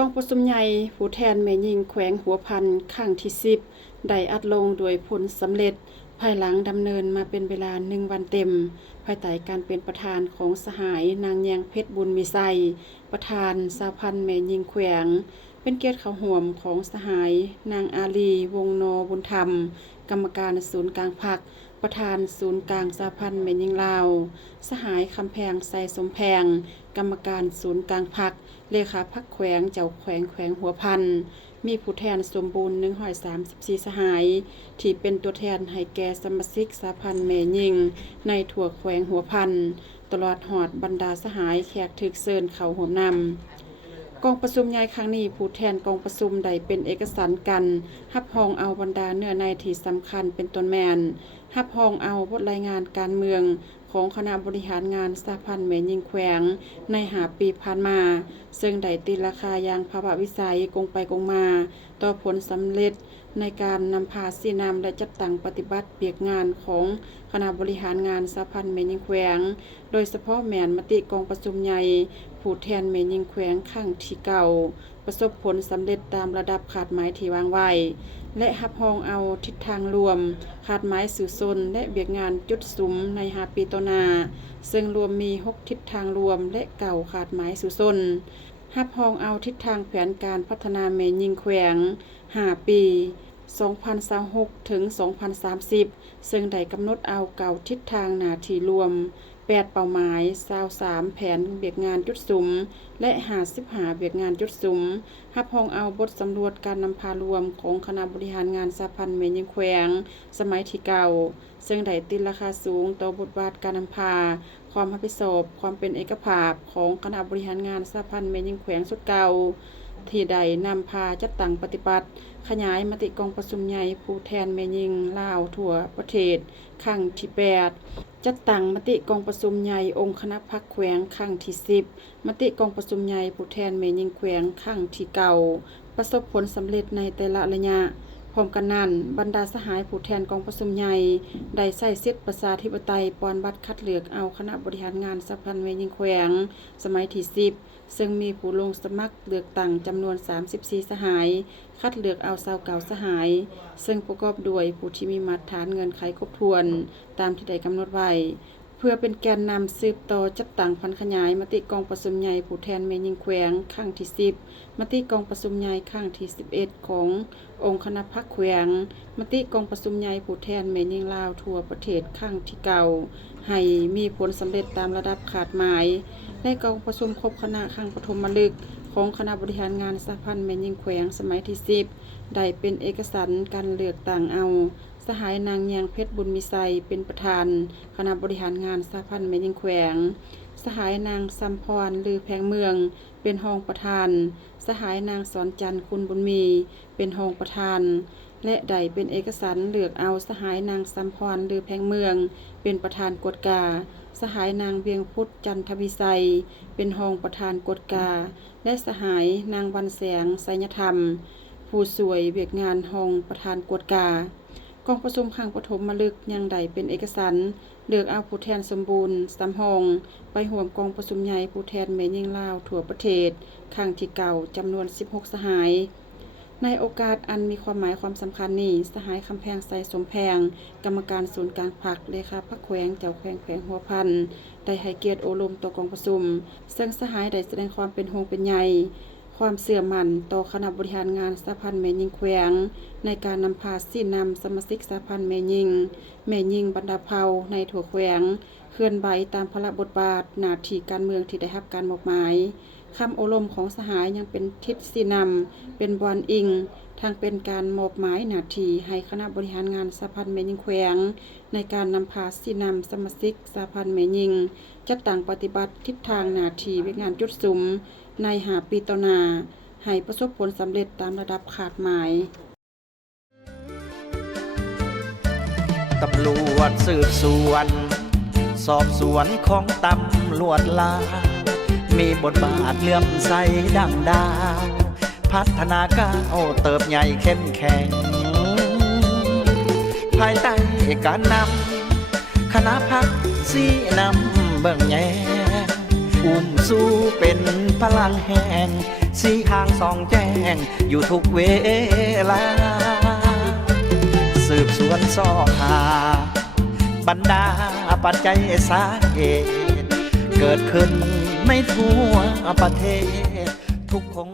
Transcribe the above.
กองประชุมใหญ่ผู้แทนแม่หญิงแขวงหัวพันครั้งที่10ได้อัดลงโดยผลสำเร็จภายหลังดำเนินมาเป็นเวลา1วันเต็มภายใต้การเป็นประธานของสหายนางแยงเพชรบุญมีไซประธานสหพันธ์แม่หญิงแขวงเป็นเกียรติเข้าร่วมของสหายนางอาลีวงโนบุญธรรมกรรมการศูนย์กลางพรรคประธานศูนย์กลางสหพันธ์แม่หญิงลาวสหายคำแพงไซสมแพงกรรมการศูนย์กลางพรรคเลขาพรรคแขวงเจ้าแขวงหัวพันมีผู้แทนสมบูรณ์134สหายที่เป็นตัวแทนให้แก่สมาชิกสหพันธ์แม่หญิงในทั่วแขวงหัวพันตลอดหอดบรรดาสหายแขกถึกเชิญเข้าร่วมนำกองประชุมใหญ่ครั้งนี้ผู้แทนกองประชุมได้เป็นเอกสารกันรับรองเอาบรรดาเนื้อในที่สำคัญเป็นต้นแม่นรับรองเอาบทรายงานการเมืองของคณะบริหารงานสหพันธ์แม่หญิงแขวงใน5 ปีผ่านมาซึ่งได้ตีราคาอย่างภาวะวิสัยกงไปกงมาต่อผลสำเร็จในการนำพาสีนำและจัดตั้งปฏิบัติเปียกงานของคณะบริหารงานสหพันธ์แม่หญิงแขวงโดยเฉพาะแม่นมติกองประชุมใหญ่ผู้แทนแม่หญิงแขวงครั้งที่เก่าประสบผลสำเร็จตามระดับขาดหมายที่วางไว้และรับรองเอาทิศทางรวมขาดหมายสู่ซนและเบียกงานจุดสุมใน5 ปีต่อหน้าซึ่งรวมมี6ทิศทางรวมและเก่าขาดหมายสู่ซนรับรองเอาทิศทางแผนการพัฒนาแม่หญิงแขวง5 ปี2026 ถึง 2030 ซึ่งได้กำหนดเอาเก่าทิศทางหน้าที่รวม8เป้าหมาย23แผนเบียกงานจุดสุมและ55เบียกงานจุดสุมรับรองเอาบทสำรวจการนำพารวมของคณะบริหารงานสหพันธ์แม่หญิงแขวงสมัยที่เก่าซึ่งได้ตีราคาสูงต่อบทบาทการนำพาความรับผิดชอบความเป็นเอกภาพของคณะบริหารงานสหพันธ์แม่หญิงแขวงสุดเก่าที่ได้นำพาจัดตั้งปฏิบัติขยายมติกองประชุมใหญ่ผู้แทนแม่หญิงลาวทั่วประเทศครั้งที่8จัดตั้งมติกองประชุมใหญ่องค์คณะพรรคแขวงครั้งที่10มติกองประชุมใหญ่ผู้แทนแม่หญิงแขวงครั้งที่9ประสบผลสำเร็จในแต่ละระยะพร้อมกันนั้นบรรดาสหายผู้แทนกองประชุมใหญ่ได้ใช้สิทธิประชาธิปไตยปอนบัตรคัดเลือกเอาคณะบริหารงานสหพันธ์แม่หญิงแขวงสมัยที่10ซึ่งมีผู้ลงสมัครเลือกตั้งจำนวน34สหายคัดเลือกเอา29สหายซึ่งประกอบด้วยผู้ที่มีมาตรฐานเงินไขครบถ้วนตามที่ได้กำหนดไว้เพื่อเป็นแกนนำสืบต่อจัดตั้งพันขยายมติกองประชุมใหญ่ผู้แทนแม่หญิงแขวงครั้งที่10มติกองประชุมใหญ่ครั้งที่11ขององค์คณะพรรคแขวงมติกองประชุมใหญ่ผู้แทนแม่หญิงลาวทั่วประเทศครั้งที่9ให้มีผลสำเร็จตามระดับขาดหมายในกองประชุมครบคณะครั้งปฐมฤกษ์ของคณะบริหารงานสหพันธ์แม่หญิงแขวงสมัยที่10ได้เป็นเอกสารการเลือกตั้งเอาสหายนางแยงเพชรบุญมีไซเป็นประธานคณะบริหารงานสหพันธ์แม่หญิงแขวงสหายนางซัมพรลือแพงเมืองเป็นรองประธานสหายนางสอนจันทร์คุณบุญมีเป็นรองประธานและได้เป็นเอกสารเลือกเอาสหายนางซัมพรลือแพงเมืองเป็นประธานกฎกาสหายนางเวียงพุทธจันทวิไสเป็นรองประธานกฎกาและสหายนางวันแสงไสยธรรมผู้สวยเวียกงานรองประธานกฎกากองประชุมครั้งปฐมฤกษ์ยังได้เป็นเอกสารเลือกเอาผู้แทนสมบูรณ์3ห้องไปร่วมกองประชุมใหญ่ผู้แทนแม่หญิงลาวทั่วประเทศครั้งที่เก่าจำนวน16สหายในโอกาสอันมีความหมายความสำคัญนี้สหายคำแพงไซสมแพงกรรมการศูนย์กลางพรรคเลขาพรรคแขวงเจ้าแขวงหัวพันได้ให้เกียรติโอลมต่อกองประชุมซึ่งสหายได้แสดงความเป็นห่วงเป็นใยความเสื่อมั่นต่อคณะบริหารงานสหพันธ์แม่หญิงแขวงในการนำพาสีนำสมาชิกสหพันธ์แม่หญิงบรรดาเผ่าในถั่วแขวงเคลื่อนไหวตามพระบทบาทหน้าที่การเมืองที่ได้รับการมอบหมายคำโอลมของสหายยังเป็นทิศสีนำเป็นบอนอิงทางเป็นการมอบหมายหน้าที่ให้คณะบริหารงานสหพันธ์แม่หญิงแขวงในการนำพาสีนำสมาชิกสหพันธ์แม่หญิงจัดตั้งปฏิบัติทิศทางหน้าที่เวียกงานจุดสุมใน5 ปีต่อหน้าให้ประสบผลสำเร็จตามระดับขาดหมายตำรวจสืบสวนสอบสวนของตำรวจลาวมีบทบาทเลื่อมใสดังดาวพัฒนาก้าวเติบใหญ่เข้มแข็งภายใต้การนำคณะพรรคสีนำเบิ่งแยงอุ้มสู้เป็นพลังแห่ง สีห่างสองแจ้งอยู่ทุกเวลา สืบสวนสอบหาบรรดาปัจจัยสาเหตุ เกิดขึ้นไม่ทั่วประเทศทุกคง